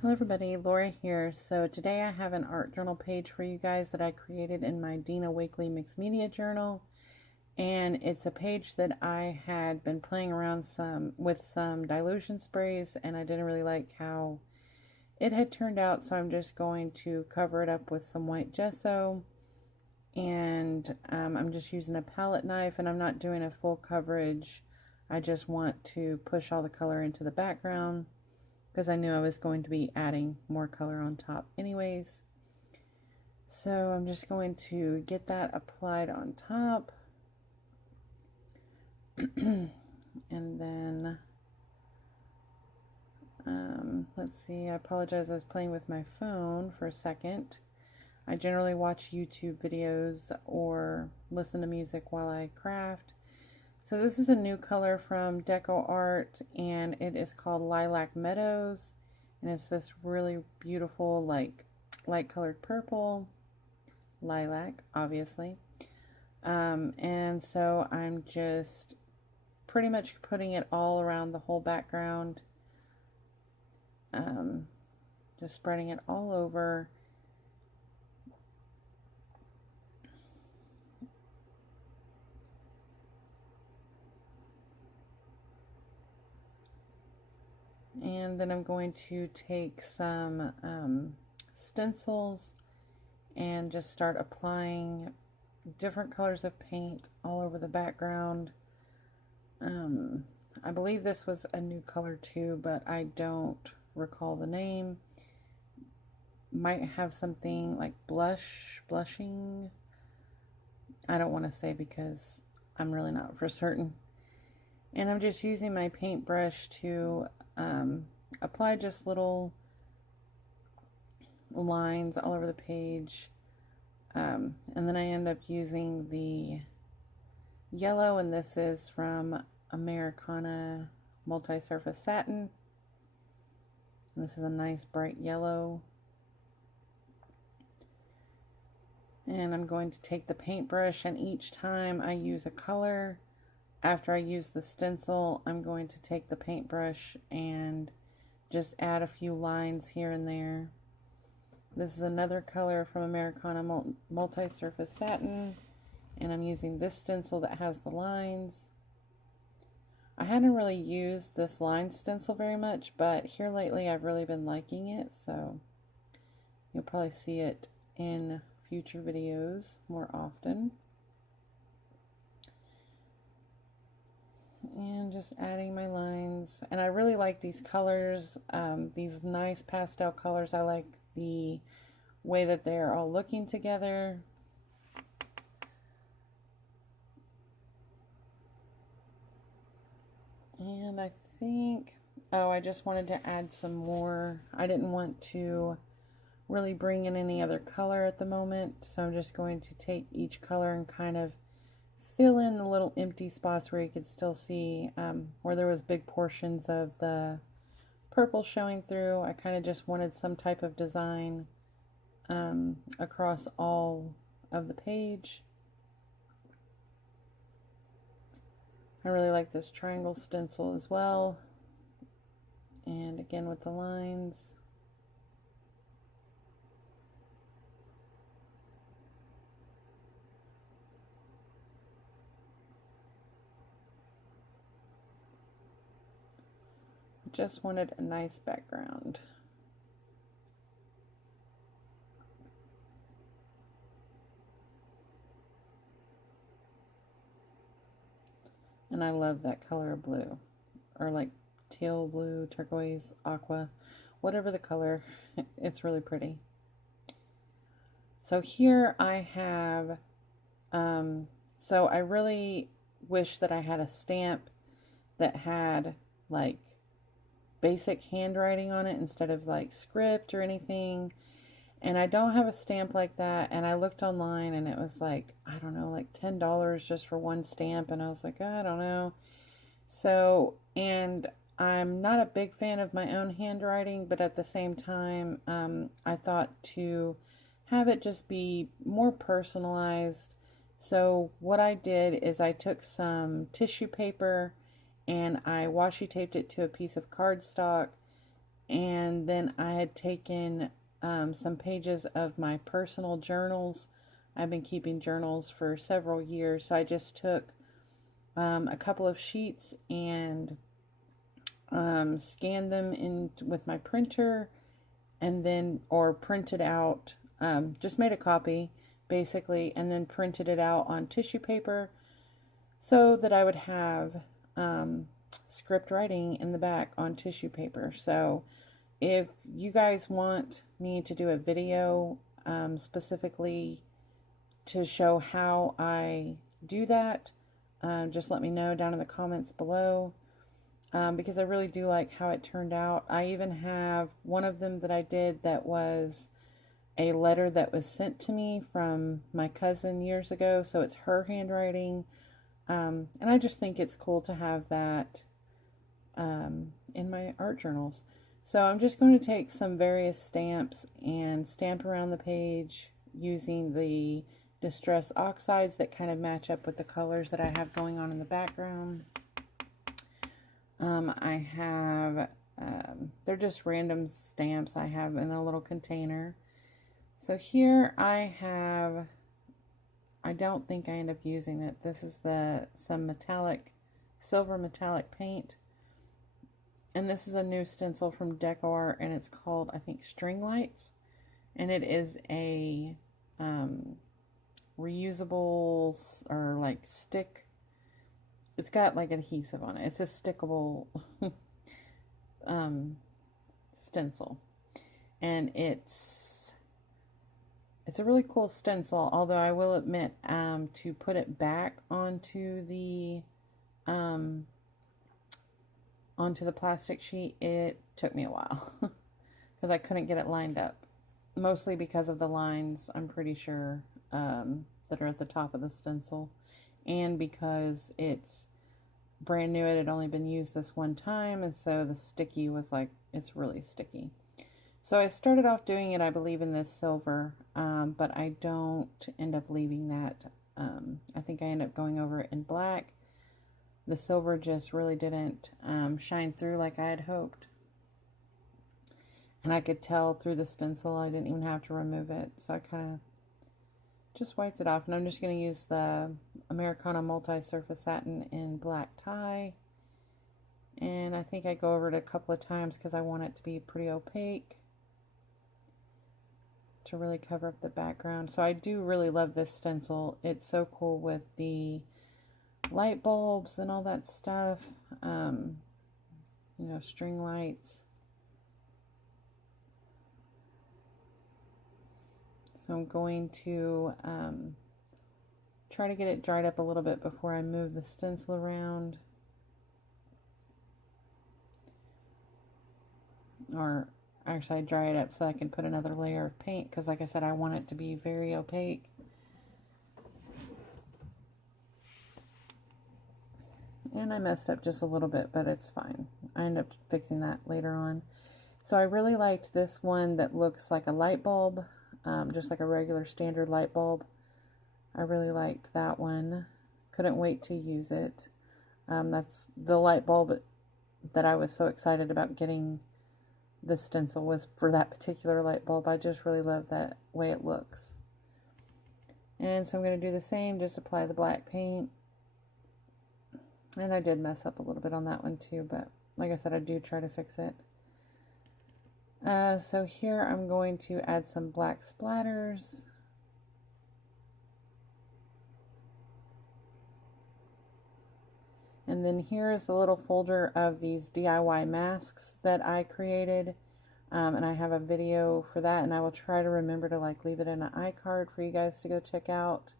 Hello everybody, Laura here. So today I have an art journal page for you guys that I created in my Dina Wakely Mixed Media Journal. And it's a page that I had been playing around with some dilution sprays, and I didn't really like how it had turned out, so I'm just going to cover it up with some white gesso. And I'm just using a palette knife, and I'm not doing a full coverage. I just want to push all the color into the background, because I knew I was going to be adding more color on top anyways. So I'm just going to get that applied on top. And then, let's see, I apologize, I was playing with my phone for a second. I generally watch YouTube videos or listen to music while I craft. So this is a new color from Deco Art, and it is called Lilac Meadows, and it's this really beautiful, like, light colored purple, lilac, obviously. And so I'm just pretty much putting it all around the whole background, just spreading it all over. And then I'm going to take some stencils and just start applying different colors of paint all over the background. I believe this was a new color too, but I don't recall the name. Might have something like blushing. I don't want to say because I'm really not for certain. And I'm just using my paintbrush to apply just little lines all over the page. And then I end up using the yellow, and this is from Americana Multi-Surface Satin. And this is a nice bright yellow. And I'm going to take the paintbrush, and each time I use a color, after I use the stencil, I'm going to take the paintbrush and just add a few lines here and there. This is another color from Americana Multi-Surface Satin, and I'm using this stencil that has the lines. I hadn't really used this line stencil very much, but here lately I've really been liking it, so you'll probably see it in future videos more often. And just adding my lines, and I really like these colors, these nice pastel colors. I like the way that they're all looking together. And I think, oh, I just wanted to add some more. I didn't want to really bring in any other color at the moment, so I'm just going to take each color and kind of fill in the little empty spots where you could still see where there was big portions of the purple showing through. I kind of just wanted some type of design across all of the page. I really like this triangle stencil as well, and again with the lines. Just wanted a nice background. And I love that color of blue, or like teal blue, turquoise, aqua, whatever the color, it's really pretty. So here I have, so I really wish that I had a stamp that had like basic handwriting on it instead of like script or anything. And I don't have a stamp like that, and I looked online and it was like, I don't know, like $10 just for one stamp, and I was like, I don't know. So, and I'm not a big fan of my own handwriting, but at the same time, I thought to have it just be more personalized, So what I did is I took some tissue paper and I washi taped it to a piece of cardstock, and then I had taken some pages of my personal journals. I've been keeping journals for several years, so I just took a couple of sheets and scanned them in with my printer, and then or printed out, just made a copy basically, and then printed it out on tissue paper so that I would have script writing in the back on tissue paper. So if you guys want me to do a video specifically to show how I do that, just let me know down in the comments below, because I really do like how it turned out. I even have one of them that I did that was a letter that was sent to me from my cousin years ago, so it's her handwriting, and I just think it's cool to have that in my art journals. So I'm just going to take some various stamps and stamp around the page using the distress oxides that kind of match up with the colors that I have going on in the background. I have, they're just random stamps I have in a little container. So here I have, I don't think I end up using it. This is some metallic, silver metallic paint. And this is a new stencil from DecoArt, and it's called, I think, String Lights. And it is a reusable, or like stick. It's got like adhesive on it. It's a stickable stencil. And it's a really cool stencil, although I will admit, to put it back onto the plastic sheet, it took me a while because I couldn't get it lined up, mostly because of the lines, I'm pretty sure, that are at the top of the stencil, and because it's brand new. It had only been used this one time, and so the sticky was like, it's really sticky. So I started off doing it, I believe, in this silver, but I don't end up leaving that. I think I end up going over it in black. The silver just really didn't shine through like I had hoped. And I could tell through the stencil. I didn't even have to remove it. So I kind of just wiped it off. And I'm just going to use the Americana Multi-Surface Satin in black tie. And I think I go over it a couple of times because I want it to be pretty opaque to really cover up the background. So I do really love this stencil. It's so cool with the light bulbs and all that stuff, you know, string lights. So I'm going to try to get it dried up a little bit before I move the stencil around, or actually I dry it up so I can put another layer of paint, because like I said, I want it to be very opaque. And I messed up just a little bit, but it's fine. I end up fixing that later on. So I really liked this one that looks like a light bulb, just like a regular standard light bulb. I really liked that one. Couldn't wait to use it. That's the light bulb that I was so excited about getting. The stencil was for that particular light bulb. I just really love that way it looks. And so I'm going to do the same, just apply the black paint. And I did mess up a little bit on that one too, but like I said, I do try to fix it. So here I'm going to add some black splatters. And then here is the little folder of these DIY masks that I created. And I have a video for that, and I will try to remember to like leave it in an iCard for you guys to go check out.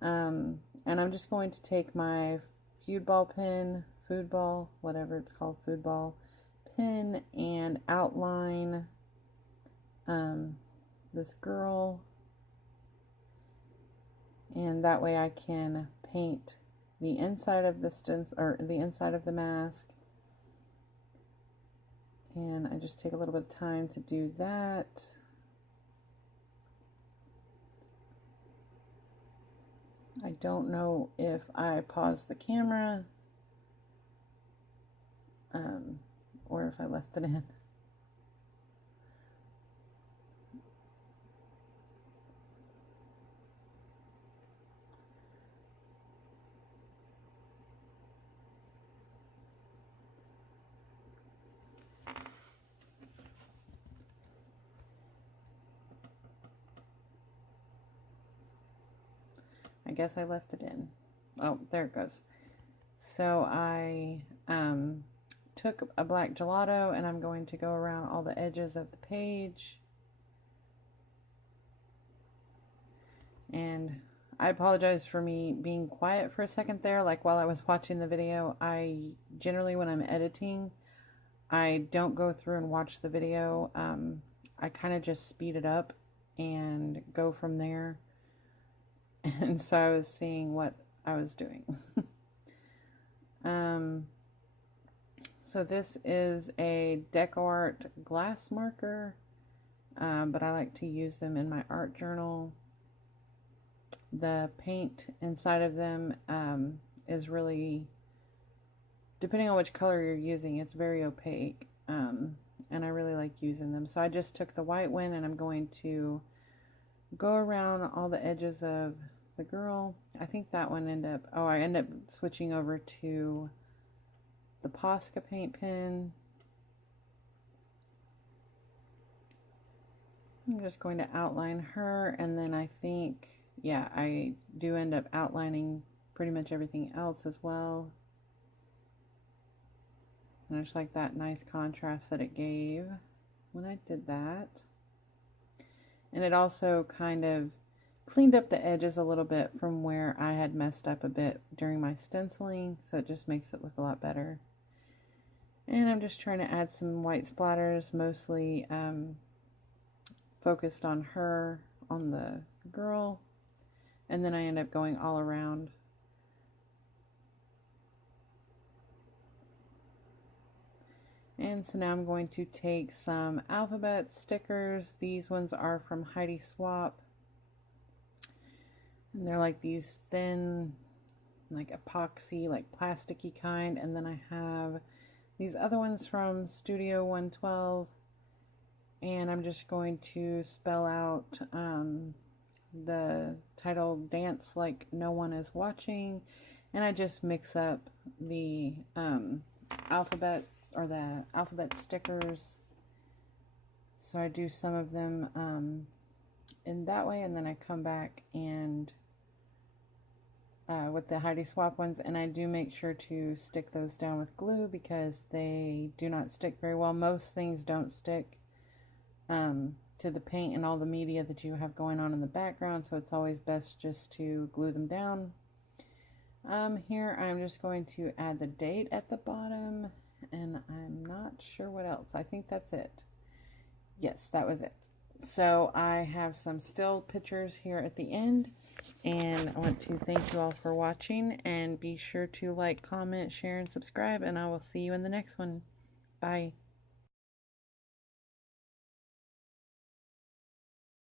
And I'm just going to take my food ball, whatever it's called, food ball pen, and outline this girl. And that way I can paint the inside of the stencil, or the inside of the mask. And I just take a little bit of time to do that. I don't know if I paused the camera or if I left it in. I guess I left it in. Oh, there it goes. So I took a black gelato and I'm going to go around all the edges of the page. And I apologize for me being quiet for a second there. Like while I was watching the video, I generally, when I'm editing, I don't go through and watch the video. I kind of just speed it up and go from there. And so I was seeing what I was doing. So this is a DecoArt glass marker, but I like to use them in my art journal. The paint inside of them is really, depending on which color you're using, it's very opaque, and I really like using them. So I just took the white one and I'm going to go around all the edges of the girl. I think that one I ended up switching over to the Posca paint pen. I'm just going to outline her, and then I think, yeah, I do end up outlining pretty much everything else as well. And I just like that nice contrast that it gave when I did that. And it also kind of cleaned up the edges a little bit from where I had messed up a bit during my stenciling, so it just makes it look a lot better. And I'm just trying to add some white splatters, mostly focused on her, on the girl, and then I end up going all around. And so now I'm going to take some alphabet stickers. These ones are from Heidi Swap. And they're like these thin, like epoxy, like plasticky kind. And then I have these other ones from Studio 112. And I'm just going to spell out the title, Dance Like No One Is Watching. And I just mix up the alphabet stickers. So I do some of them in that way, and then I come back and with the Heidi Swap ones, and I do make sure to stick those down with glue because they do not stick very well. Most things don't stick to the paint and all the media that you have going on in the background, so it's always best just to glue them down. Here I'm just going to add the date at the bottom, and I'm not sure what else. I think that's it. Yes, that was it. So I have some still pictures here at the end, and I want to thank you all for watching, and be sure to like, comment, share, and subscribe, and I will see you in the next one. Bye.